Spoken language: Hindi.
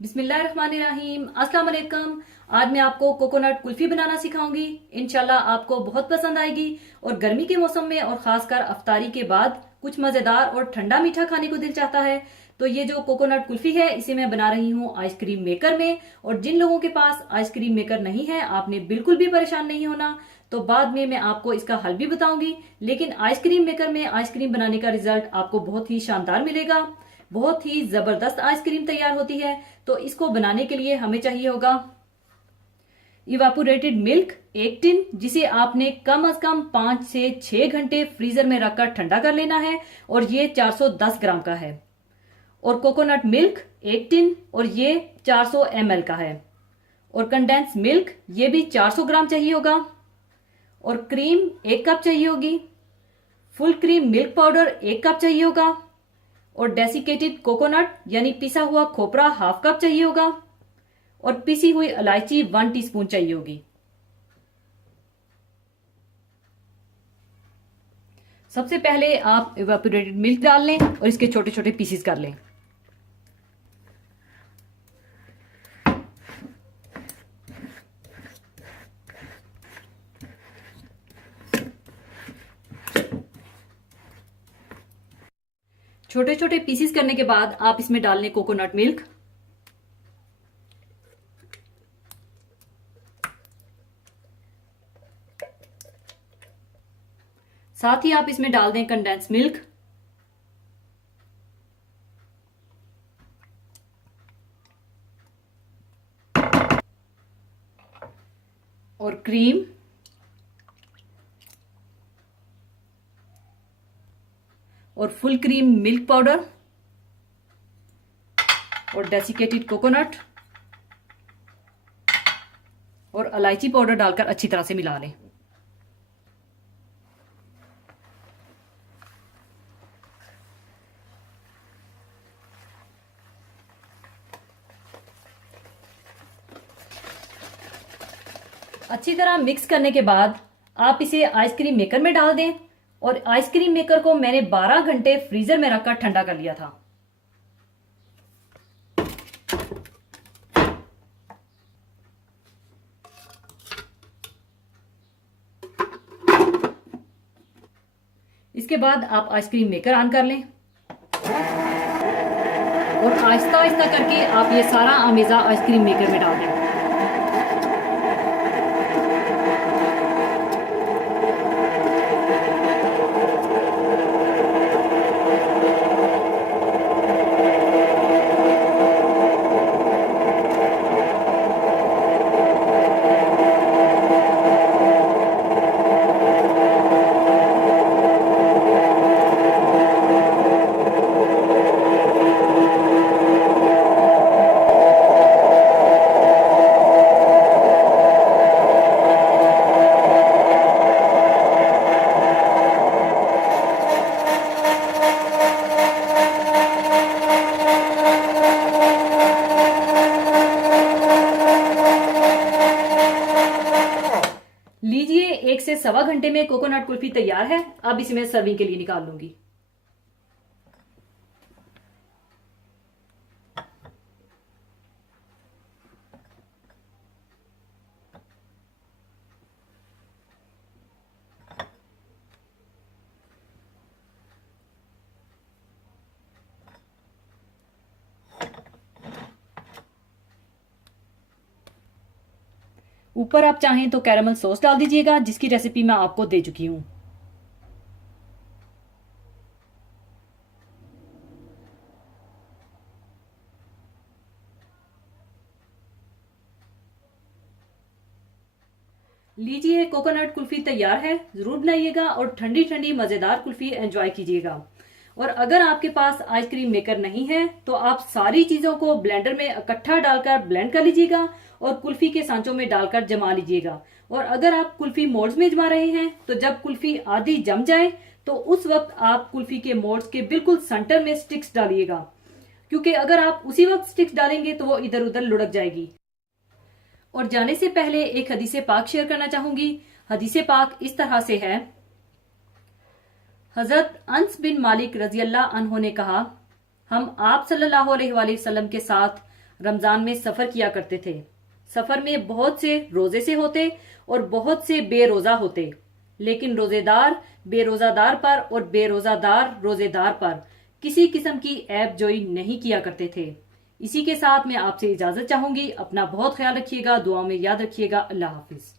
बिस्मिल्लाहिर्रहमानिर्रहीम। अस्सलाम वालेकुम। आज मैं आपको कोकोनट कुल्फी बनाना सिखाऊंगी। इंशाल्लाह आपको बहुत पसंद आएगी और गर्मी के मौसम में और खासकर अफ्तारी के बाद कुछ मजेदार और ठंडा मीठा खाने को दिल चाहता है। तो ये जो कोकोनट कुल्फी है इसे मैं बना रही हूँ आइसक्रीम मेकर में। और जिन लोगों के पास आइसक्रीम मेकर नहीं है आपने बिल्कुल भी परेशान नहीं होना। तो बाद में मैं आपको इसका हल भी बताऊंगी। लेकिन आइसक्रीम मेकर में आइसक्रीम बनाने का रिजल्ट आपको बहुत ही शानदार मिलेगा। बहुत ही जबरदस्त आइसक्रीम तैयार होती है। तो इसको बनाने के लिए हमें चाहिए होगा इवापोरेटेड मिल्क 1 टिन, जिसे आपने कम से कम 5 से 6 घंटे फ्रीजर में रखकर ठंडा कर लेना है और ये 410 ग्राम का है। और कोकोनट मिल्क 1 टिन और ये 400 ml का है। और कंडेंस मिल्क ये भी 400 ग्राम चाहिए होगा। और क्रीम 1 कप चाहिए होगी। Full cream milk powder 1 cup चाहिए होगा। और डेसिकेटेड कोकोनट यानी पिसा हुआ खोपरा 1/2 कप चाहिए होगा। और पिसी हुई इलायची 1 टीस्पून चाहिए होगी। सबसे पहले आप इवेपोरेटेड मिल्क डाल लें और इसके छोटे छोटे पीसेस कर लें। छोटे छोटे पीसेस करने के बाद आप इसमें डाल लें कोकोनट मिल्क। साथ ही आप इसमें डाल दें कंडेंस मिल्क और क्रीम और फुल क्रीम मिल्क पाउडर और डेसिकेटेड कोकोनट और इलायची पाउडर डालकर अच्छी तरह से मिला लें। अच्छी तरह मिक्स करने के बाद आप इसे आइसक्रीम मेकर में डाल दें। और आइसक्रीम मेकर को मैंने 12 घंटे फ्रीजर में रखकर ठंडा कर लिया था। इसके बाद आप आइसक्रीम मेकर ऑन कर लें और आहिस्ता आहिस्ता करके आप ये सारा आमेजा आइसक्रीम मेकर में डाल दें। लीजिए 1 से सवा घंटे में कोकोनट कुल्फी तैयार है। अब इसे मैं सर्विंग के लिए निकाल लूंगी। ऊपर आप चाहें तो कैरामल सॉस डाल दीजिएगा, जिसकी रेसिपी मैं आपको दे चुकी हूं। लीजिए कोकोनट कुल्फी तैयार है। जरूर बनाइएगा और ठंडी ठंडी मजेदार कुल्फी एंजॉय कीजिएगा। और अगर आपके पास आइसक्रीम मेकर नहीं है तो आप सारी चीजों को ब्लेंडर में इकट्ठा डालकर ब्लेंड कर लीजिएगा और कुल्फी के सांचों में डालकर जमा लीजिएगा। और अगर आप कुल्फी मोल्ड्स में जमा रहे हैं तो जब कुल्फी आधी जम जाए तो उस वक्त आप कुल्फी के मोल्ड्स के बिल्कुल सेंटर में स्टिक्स डालिएगा, क्योंकि अगर आप उसी वक्त स्टिक्स डालेंगे तो वो इधर उधर लुढ़क जाएगी। और जाने से पहले एक हदीसे पाक शेयर करना चाहूंगी। हदीसे पाक इस तरह से है, हजरत अनस बिन मालिक रजी अल्लाह अन्हो ने कहा, हम आप सल्लल्लाहु अलैहि वसल्लम के साथ रमजान में सफर किया करते थे। सफर में बहुत से रोजे से होते और बहुत से बेरोजा होते, लेकिन रोजेदार बेरोजादार पर और बेरोजादार रोजेदार पर किसी किस्म की ऐब जोई नहीं किया करते थे। इसी के साथ मैं आपसे इजाजत चाहूंगी। अपना बहुत ख्याल रखिएगा, दुआ में याद रखिएगा। अल्लाह हाफिज।